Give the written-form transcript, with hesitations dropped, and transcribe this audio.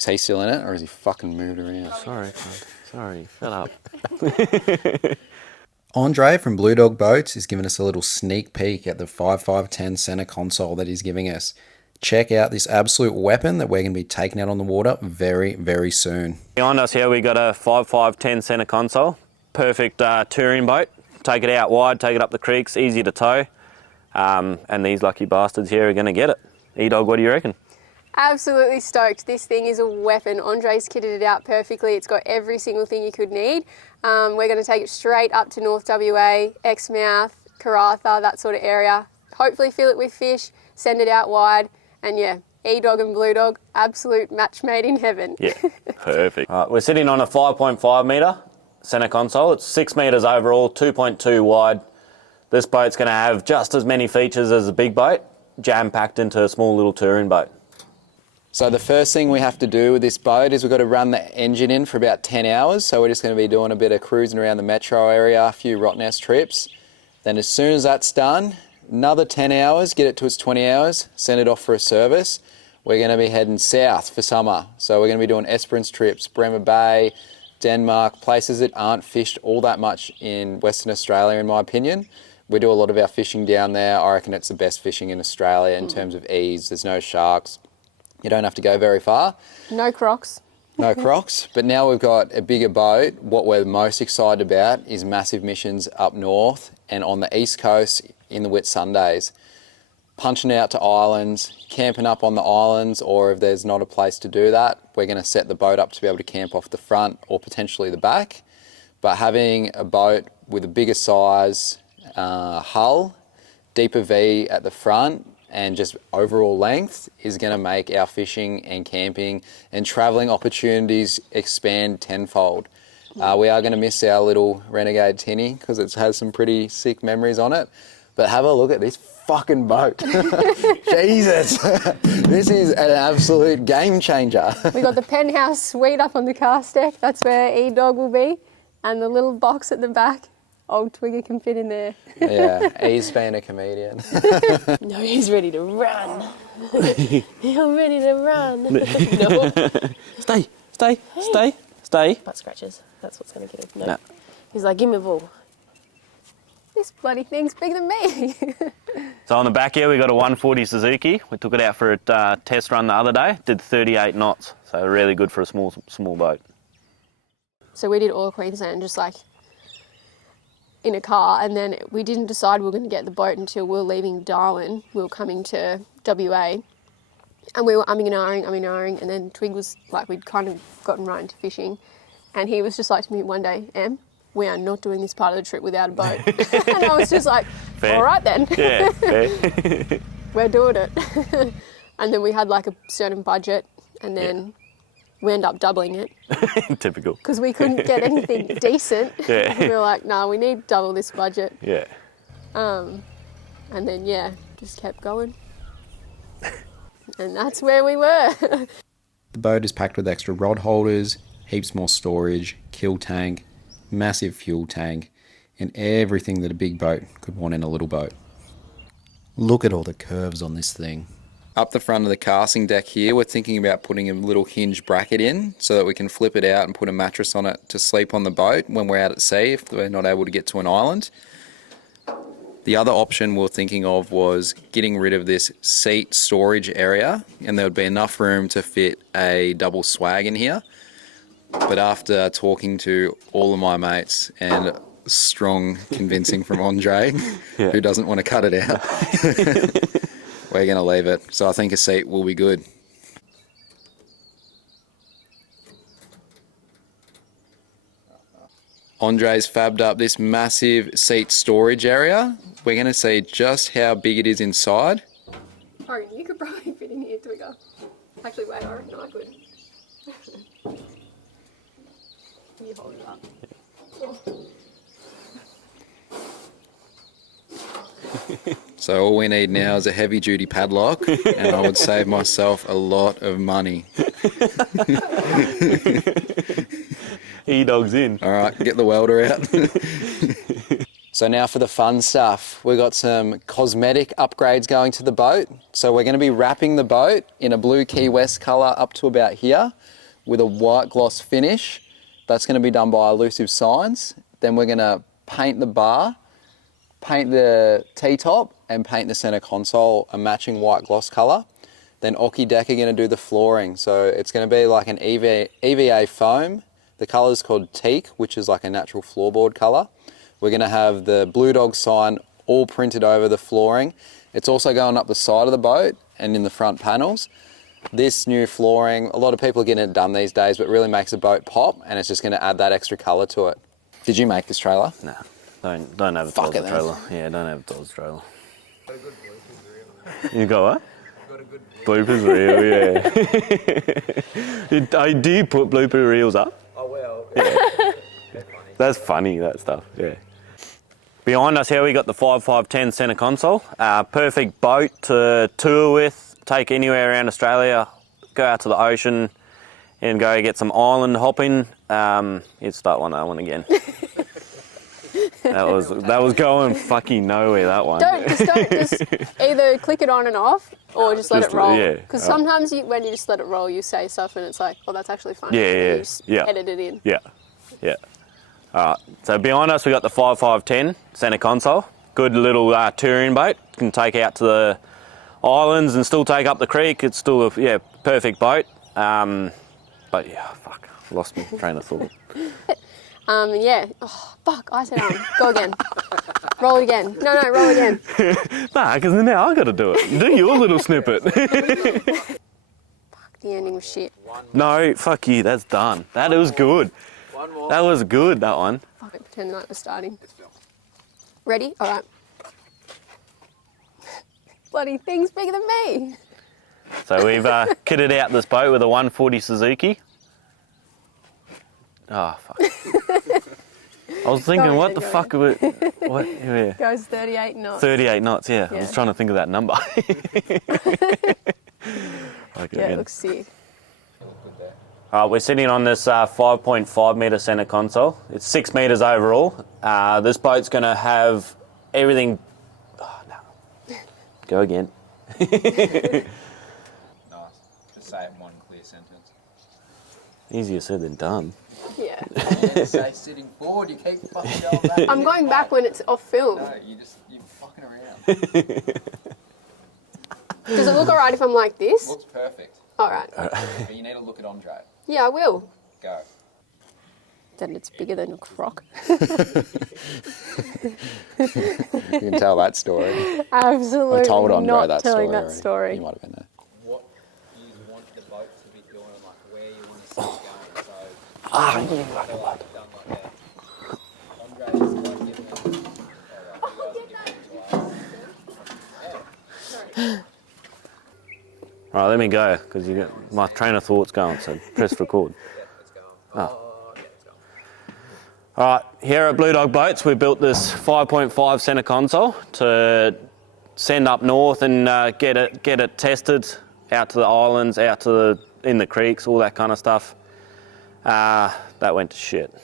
Is he still in it, or has he fucking moved around? Sorry, cunt. Sorry, shut up. Andre from Blue Dog Boats is giving us a little sneak peek at the 5510 center console that he's giving us. Check out this absolute weapon that we're going to be taking out on the water very, very soon. Behind us here we got a 5510 center console. Perfect touring boat. Take it out wide, take it up the creeks, easy to tow. And these lucky bastards here are going to get it. E-Dog, what do you reckon? Absolutely stoked. This thing is a weapon. Andre's kitted it out perfectly. It's got every single thing you could need. We're going to take it straight up to North WA, Exmouth, Karratha, that sort of area. Hopefully fill it with fish, send it out wide, and yeah, E-Dog and Blue Dog, absolute match made in heaven. Yeah, perfect. All right, we're sitting on a 5.5 metre centre console. It's 6 metres overall, 2.2 wide. This boat's going to have just as many features as a big boat, jam-packed into a small little touring boat. So the first thing we have to do with this boat is we've got to run the engine in for about 10 hours. So we're just going to be doing a bit of cruising around the metro area, a few Rottnest trips. Then as soon as that's done, another 10 hours, get it to its 20 hours, send it off for a service. We're going to be heading south for summer. So we're going to be doing Esperance trips, Bremer Bay, Denmark, places that aren't fished all that much in Western Australia, in my opinion. We do a lot of our fishing down there. I reckon it's the best fishing in Australia in terms of ease. There's no sharks. You don't have to go very far. No crocs. No crocs. But now we've got a bigger boat. What we're most excited about is massive missions up north and on the east coast in the Whitsundays. Punching out to islands, camping up on the islands, or if there's not a place to do that, we're going to set the boat up to be able to camp off the front or potentially the back. But having a boat with a bigger size hull, deeper V at the front, and just overall length is going to make our fishing and camping and travelling opportunities expand tenfold. We are going to miss our little Renegade Tinny because it has some pretty sick memories on it. But have a look at this fucking boat. Jesus. This is an absolute game changer. We got the penthouse suite up on the cast deck. That's where E-Dog will be. And the little box at the back. Old Twigger can fit in there. Yeah, he's been a comedian. No, he's ready to run. I'm ready to run. No. Stay. Butt scratches. That's what's going to get him. No. He's like, give me a ball. This bloody thing's bigger than me. So on the back here we got a 140 Suzuki. We took it out for a test run the other day. Did 38 knots, so really good for a small boat. So we did all of Queensland just like in a car, and then we didn't decide we were going to get the boat until we were leaving Darwin. We were coming to WA, and we were umming and ahhing, and then Twig was like, we'd kind of gotten right into fishing, and he was just like to me one day, Em, we are not doing this part of the trip without a boat. And I was just like, fair. All right then. Yeah, fair. We're doing it. And then we had like a certain budget, and then we ended up doubling it. Typical. Because we couldn't get anything decent. Yeah. We were like, no, we need double this budget. Yeah. And then, yeah, just kept going. And that's where we were. The boat is packed with extra rod holders, heaps more storage, kill tank, massive fuel tank, and everything that a big boat could want in a little boat. Look at all the curves on this thing. Up the front of the casting deck here, we're thinking about putting a little hinge bracket in so that we can flip it out and put a mattress on it to sleep on the boat when we're out at sea if we're not able to get to an island. The other option we were thinking of was getting rid of this seat storage area, and there would be enough room to fit a double swag in here. But after talking to all of my mates and strong convincing from Andre, who doesn't want to cut it out, we're going to leave it. So I think a seat will be good. Andre's fabbed up this massive seat storage area. We're going to see just how big it is inside. I reckon you could probably fit in here, Twigger. Actually, wait, I reckon I could. You hold it up. So all we need now is a heavy duty padlock, and I would save myself a lot of money. E-Dog's in. All right, get the welder out. So now for the fun stuff. We've got some cosmetic upgrades going to the boat. So we're going to be wrapping the boat in a blue Key West colour up to about here with a white gloss finish. That's going to be done by Elusive Signs. Then we're going to paint the bar, paint the T-top and paint the centre console a matching white gloss colour. Then Oki Deck are going to do the flooring. So it's going to be like an EVA foam. The colour is called teak, which is like a natural floorboard colour. We're going to have the Blue Dog sign all printed over the flooring. It's also going up the side of the boat and in the front panels. This new flooring, a lot of people are getting it done these days, but it really makes the boat pop, and it's just going to add that extra colour to it. Did you make this trailer? No, don't have a Fuck Dolls it, trailer. Yeah, don't have a Dolls trailer. You got what? Bloopers reel, yeah. Do you put blooper reels up? Oh well. Yeah. That's funny, that stuff, yeah. Behind us here we got the 5510 centre console. Perfect boat to tour with, take anywhere around Australia, go out to the ocean and go get some island hopping. You'd start that one again. That was going fucking nowhere, that one. Just either click it on and off or just let it roll. Yeah. Because sometimes when you just let it roll, you say stuff and it's like, oh, that's actually funny. Yeah, And then yeah, you just yeah. edit it in. Yeah. Alright, so behind us we got the 5510 centre console. Good little touring boat. Can take out to the islands and still take up the creek. It's still a perfect boat. But yeah, fuck, lost my train of thought. Yeah. Oh, fuck, I said go again. Roll it again. No, roll again. Nah, because now I got to do it. Do your little snippet. The ending was shit. No, fuck you, that's done. That was good. One more. That was good, that one. Fuck it, pretend like we're starting. Ready? All right. Bloody thing's bigger than me. So we've kitted out this boat with a 140 Suzuki. Oh, fuck. I was thinking, Go what ahead, the go fuck of it? What? Yeah. Goes 38 knots. 38 knots, yeah. I was trying to think of that number. Okay, Yeah, it looks sick. We're sitting on this 5.5 metre centre console. It's 6 metres overall. This boat's going to have everything... Oh, no. Go again. Nice. Just say it in one clear sentence. Easier said than done. Yeah. Say sitting forward, you keep fucking going back. I'm going back when it's off film. No, you're fucking around. Does it look alright if I'm like this? Looks perfect. Alright. But you need to look at Andre. Yeah, I will. Go. Then it's bigger than a croc. You can tell that story. Absolutely I told Andre not that telling story. that story. You might have been there. What you want the boat to be doing and like where you want to see it going. So You fucking done like that. Andre's like giving it. Alright, you guys are giving it to us. All right, let me go, because you got my train of thought's going, so press record. Let's go. Oh. Yeah, let's go. All right, here at Blue Dog Boats, we built this 5.5 centre console to send up north and get it tested out to the islands, in the creeks, all that kind of stuff. That went to shit.